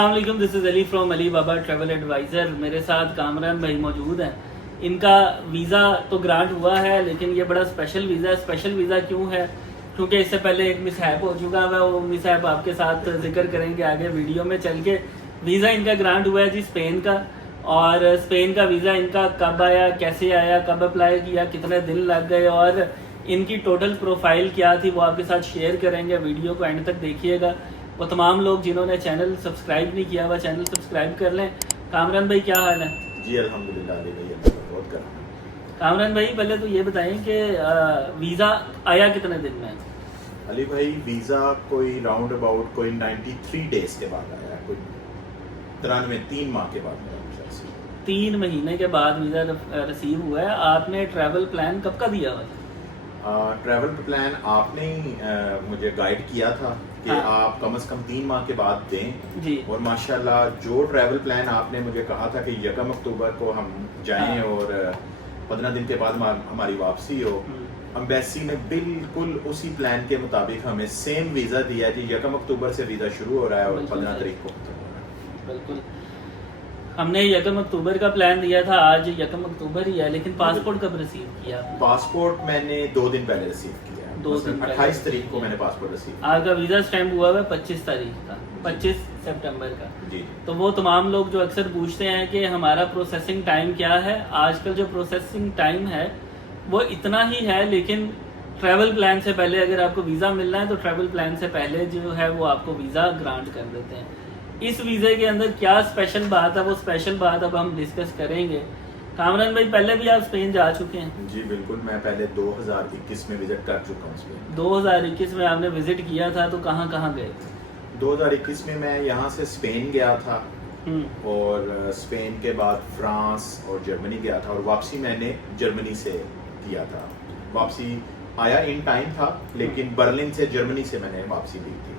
अस्सलाम वालेकुम, this is Ali from Ali Baba travel advisor. मेरे साथ कामरान भाई मौजूद हैं। इनका वीज़ा तो ग्रांट हुआ है, लेकिन ये बड़ा स्पेशल वीज़ा है। स्पेशल वीज़ा क्यों है? क्योंकि इससे पहले एक मिसहैप हो चुका है, वो मिसहैप आपके साथ जिक्र करेंगे आगे वीडियो में चल के। वीज़ा इनका ग्रांट हुआ है जी स्पेन का, और स्पेन का वीज़ा इनका कब आया, कैसे आया, कब अप्लाई किया, कितने दिन लग गए और इनकी टोटल प्रोफाइल क्या थी, वो आपके साथ शेयर करेंगे। वीडियो को एंड तक देखिएगा। वो तमाम लोग जिन्होंने चैनल सब्सक्राइब नहीं किया हुआ, चैनल सब्सक्राइब कर लें। कामरान भाई क्या हाल है? जी अल्हम्दुलिल्लाह अली भाई, अल्लाह का बहुत करम। कामरान भाई पहले तो ये बताएं कि वीज़ा आया कितने दिन में? अली भाई वीज़ा कोई राउंड अबाउट कोई 93 डेज के बाद आया, कोई 3 माह के बाद मेरा वीज़ा से। 3 महीने के बाद वीज़ा रिसीव हुआ है। आपने ट्रैवल प्लान कब का दिया हुआ था? ट्रैवल प्लान आपने ही मुझे गाइड किया था कि हाँ। आप कम से कम 3 माह के बाद दें जी। और माशाल्लाह जो ट्रैवल प्लान आपने मुझे कहा था कि 1 अक्टूबर को हम जाएं हाँ। और 15 दिन के बाद हमारी वापसी हो, अम्बेसी ने बिल्कुल उसी प्लान के मुताबिक हमें सेम वीज़ा दिया जी। 1 अक्टूबर से वीज़ा शुरू हो रहा है और बिल्कुल 15 सही। तारीख को खत्म हो रहा है। बिल्कुल, हमने 1 अक्टूबर का प्लान दिया था, आज 1 अक्टूबर ही है। लेकिन पासपोर्ट कब रिसीव किया आपने? पासपोर्ट मैंने 2 दिन पहले रिसीव किया। 2 दिन पहले 28 तारीख को किया। मैंने पासपोर्ट रिसीव आपका वीज़ा स्टैम्प हुआ है 25 तारीख का, 25 सितंबर का। जी। तो वो तमाम लोग जो अक्सर पूछते हैं कि हमारा प्रोसेसिंग टाइम क्या है, आजकल जो प्रोसेसिंग टाइम है वो इतना ही है। लेकिन ट्रैवल प्लान से पहले अगर आपको वीज़ा मिलना है तो ट्रैवल प्लान से पहले जो है वो आपको वीज़ा ग्रांट कर देते हैं। इस वीज़े के अंदर क्या स्पेशल बात है, वो स्पेशल बात अब हम डिस्कस करेंगे। कामरान भाई पहले भी आप स्पेन जा चुके हैं? जी बिल्कुल, मैं पहले 2021 में विजिट कर चुका हूँ स्पेन। 2021 में आपने विजिट किया था, तो कहाँ कहाँ गए थे? 2021 में मैं यहाँ से स्पेन गया था और स्पेन के बाद फ्रांस और जर्मनी गया था और वापसी मैंने जर्मनी से किया था। वापसी आया इन टाइम था, लेकिन बर्लिन से जर्मनी से मैंने वापसी ली थी।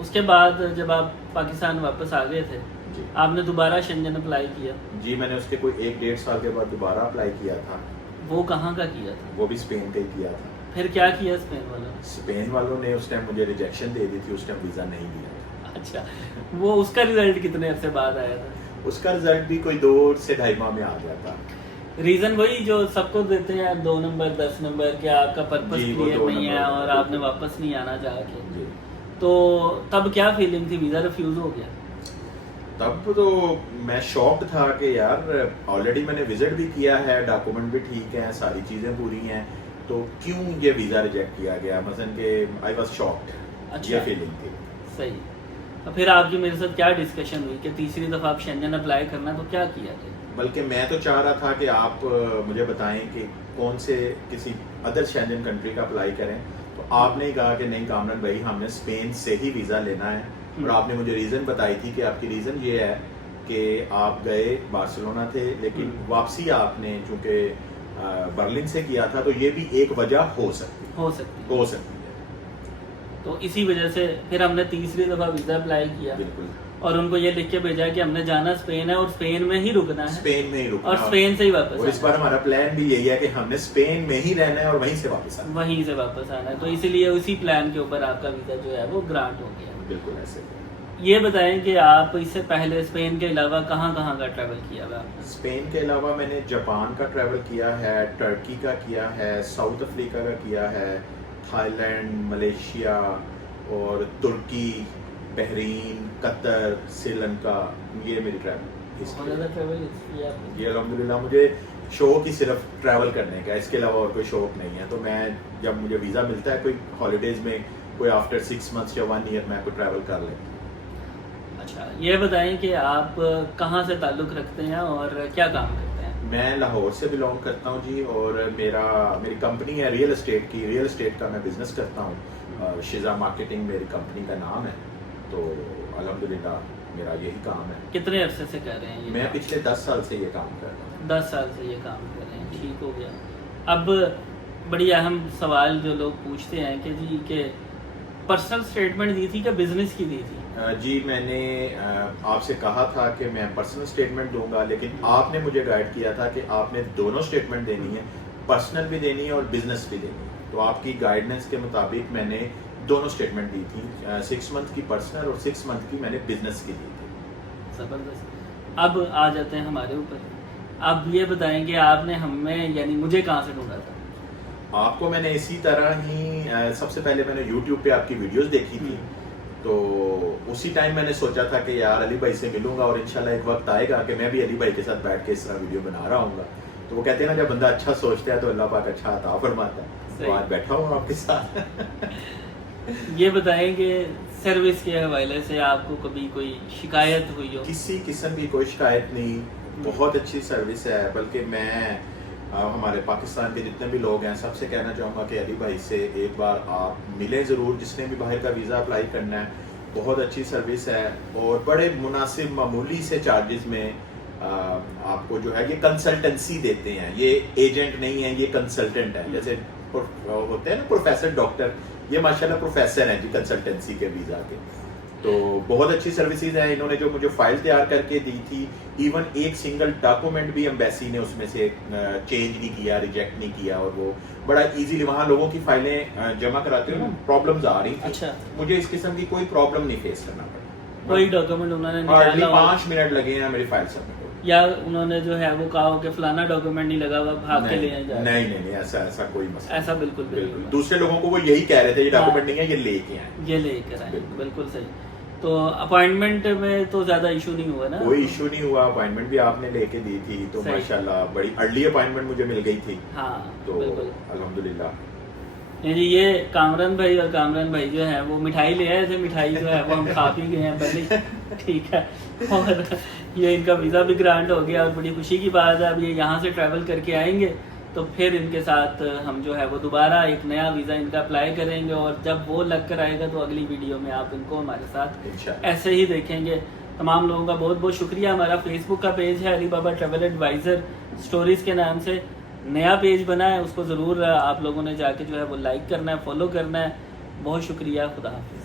उसके बाद जब आप पाकिस्तान वापस आ गए थे, जी। आपने दोबारा शेंजन अप्लाई किया? जी, मैंने उसके कोई 1-1.5 साल के बाद दोबारा अप्लाई किया था। वो कहाँ का किया था? वो भी स्पेन का ही किया था। फिर क्या किया स्पेन वालों ने? स्पेन वालों ने उस टाइम मुझे रिजेक्शन दे दी थी, उस टाइम वीज़ा नहीं दिया था। अच्छा, वो उसका रिजल्ट कितने अरसे बाद आया था? उसका रिजल्ट भी कोई 2 से 2.5 माह में आ गया था। रीजन वही जो सबको देते हैं, 2 नंबर 10 नंबर के, आपका पर्पस जी, वो क्लियर 2 नहीं है नंबर, और आपने बिल्कुल। वापस नहीं आना चाह के। जी। तो तब क्या फीलिंग थी? वीज़ा रिफ्यूज हो गया? तब तो मैं शॉक्ड था कि यार ऑलरेडी मैंने विजिट भी किया है, डॉक्यूमेंट भी ठीक हैं, सारी चीज़ें पूरी हैं, तो क्यों ये वीज़ा रिजेक्ट किया गया? मसलन कि आई वाज शॉक्ड। अच्छा। ये फीलिंग थी। सही। तो फिर आपकी मेरे साथ क्या डिस्कशन हुई कि तीसरी दफ़ा आप शेंजन अप्लाई करना, तो क्या किया जाए? बल्कि मैं तो चाह रहा था कि आप मुझे बताएं कि कौन से किसी अदर शेंजन कंट्री का अप्लाई करें, तो आपने ही कहा कि नहीं कामरान भाई, हमने स्पेन से ही वीज़ा लेना है। और आपने मुझे रीज़न बताई थी कि आपकी रीज़न ये है कि आप गए बार्सिलोना थे, लेकिन वापसी आपने चूँकि बर्लिन से किया था, तो ये भी एक वजह हो सकती है। तो इसी वजह से फिर हमने तीसरी दफ़ा वीज़ा अप्लाई किया। बिल्कुल। और उनको ये लिख के भेजा कि हमने जाना स्पेन है और स्पेन में ही रुकना है, स्पेन में ही रुकना और स्पेन से ही वापस और इस बार हमारा प्लान भी यही है कि हमने स्पेन में ही रहना है और वहीं से वापस आना है। वहीं से वापस आना है। तो इसीलिए उसी प्लान के ऊपर आपका वीज़ा जो है वो ग्रांट हो गया। बिल्कुल ऐसे। ये बताएं कि आप इससे पहले स्पेन के अलावा कहाँ कहाँ का ट्रैवल किया हुआ आपने? स्पेन के अलावा मैंने जापान का ट्रैवल किया है, टर्की का किया है, साउथ अफ्रीका का किया है, थाईलैंड, मलेशिया और तुर्की, बहरीन, कतर, श्रीलंका। ये मेरी ट्रैवल बहुत ज़्यादा ट्रैवल किया आपने। ये अल्हम्दुलिल्लाह मुझे शौक ही सिर्फ ट्रैवल करने का, इसके अलावा और कोई शौक नहीं है। तो मैं जब मुझे वीज़ा मिलता है कोई हॉलीडेज़ में, कोई आफ्टर 6 मंथ्स या 1 ईयर, मैं कोई ट्रैवल कर लेता हूँ। अच्छा, ये बताएं कि आप कहाँ से ताल्लुक़ रखते हैं और क्या काम करते हैं? मैं लाहौर से बिलोंग करता हूँ जी, और मेरी कंपनी है रियल एस्टेट की। रियल एस्टेट का मैं बिज़नेस करता हूँ। शिजा मार्केटिंग मेरी कंपनी का नाम है। तो अल्हम्दुलिल्लाह मेरा यही काम है। कितने अरसे से कर रहे हैं ये मैं काम? पिछले 10 साल से ये काम कर रहा हूँ। 10 साल से ये काम कर रहे हैं, ठीक हो गया। अब बड़ी अहम सवाल जो लोग पूछते हैं कि जी के पर्सनल स्टेटमेंट दी थी कि बिजनेस की दी थी? जी मैंने आपसे कहा था कि मैं पर्सनल स्टेटमेंट दूंगा, लेकिन आपने मुझे गाइड किया था कि आपने दोनों स्टेटमेंट देनी है, पर्सनल भी देनी है और बिजनेस भी देनी है। तो आपकी गाइडेंस के मुताबिक मैंने दोनों स्टेटमेंट दी थी, 6 मंथ की पर्सनल और 6 मंथ की मैंने बिजनेस की दी थी। ज़बरदस्त। अब आ जाते हैं हमारे ऊपर। अब ये बताएं कि आपने हमें यानी मुझे कहाँ से ढूंढा था? आपको मैंने इसी तरह ही सबसे पहले मैंने YouTube पे आपकी वीडियोस देखी थी, तो उसी टाइम मैंने सोचा था कि यार अली भाई से मिलूंगा और इंशाल्लाह एक वक्त आएगा कि मैं भी अली भाई के साथ बैठ के इस तरह वीडियो बना रहा हूँ। तो वो कहते हैं ना, जब बंदा अच्छा सोचता है तो अल्लाह पाक अच्छा अता फरमाता है। तो आज बैठा हूँ आपके साथ। ये बताएं कि सर्विस के हवाले से आपको कभी कोई शिकायत हुई हो? किसी किस्म की कोई शिकायत नहीं, बहुत अच्छी सर्विस है। बल्कि मैं हमारे पाकिस्तान के जितने भी लोग हैं सबसे कहना चाहूँगा कि अली भाई से एक बार आप मिलें ज़रूर, जिसने भी बाहर का वीज़ा अप्लाई करना है। बहुत अच्छी सर्विस है और बड़े मुनासिब मामूली से चार्जेस में आपको जो है ये कंसल्टेंसी देते हैं। ये एजेंट नहीं है, ये कंसल्टेंट है। जैसे होते हैं ना प्रोफेसर डॉक्टर, ये माशाल्लाह प्रोफेसर हैं जी कंसल्टेंसी के वीज़ा के। तो बहुत अच्छी सर्विसेज है। इन्होंने जो मुझे फाइल तैयार करके दी थी, इवन एक सिंगल डॉक्यूमेंट भी एम्बेसी ने उसमें से चेंज नहीं किया, रिजेक्ट नहीं किया, और वो बड़ा इजीली वहाँ लोगों की फाइलें जमा कराते हो ना, प्रॉब्लम्स आ रही थी। अच्छा। मुझे इस किस्म की कोई प्रॉब्लम नहीं फेस करना पड़ा। कोई डॉक्यूमेंट उन्होंने निकाला 5 मिनट लगे हैं मेरी फाइल सबमिट हो, या उन्होंने जो है वो कहा हो कि फलाना डॉक्यूमेंट नहीं लगा हुआ, भाग के ले जाए? नहीं, ऐसा कोई मसला ऐसा बिल्कुल भी बिल्कुल। नहीं। दूसरे लोगों को वो यही कह रहे थे ये डॉक्यूमेंट हाँ। नहीं है, ये लेके आए, ये लेकर आए। बिल्कुल सही। तो अपॉइंटमेंट में तो ज्यादा इशू नहीं हुआ ना? कोई इशू नहीं हुआ। अपॉइंटमेंट भी आपने लेके दी थी, तो सही। माशाल्लाह बड़ी अर्ली अपॉइंटमेंट मुझे मिल गई थी। हाँ तो बिल्कुल अल्हम्दुलिल्लाह। जी। ये कामरान भाई और कामरान भाई जो है वो मिठाई ले आए थे। मिठाई जो है वो हम खा पी गए हैं पहले, ठीक है। और ये इनका वीज़ा भी ग्रांट हो गया और बड़ी खुशी की बात है। अब ये यहाँ से ट्रैवल करके आएंगे तो फिर इनके साथ हम जो है वो दोबारा एक नया वीज़ा इनका अप्लाई करेंगे, और जब वो लग कर आएगा तो अगली वीडियो में आप इनको हमारे साथ इंशाल्लाह ऐसे ही देखेंगे। तमाम लोगों का बहुत बहुत शुक्रिया। हमारा फेसबुक का पेज है Ali Baba travel adviser stories के नाम से, नया पेज बना है, उसको ज़रूर आप लोगों ने जाके जो है वो लाइक करना है, फॉलो करना है। बहुत शुक्रिया। खुदा हाफिज़।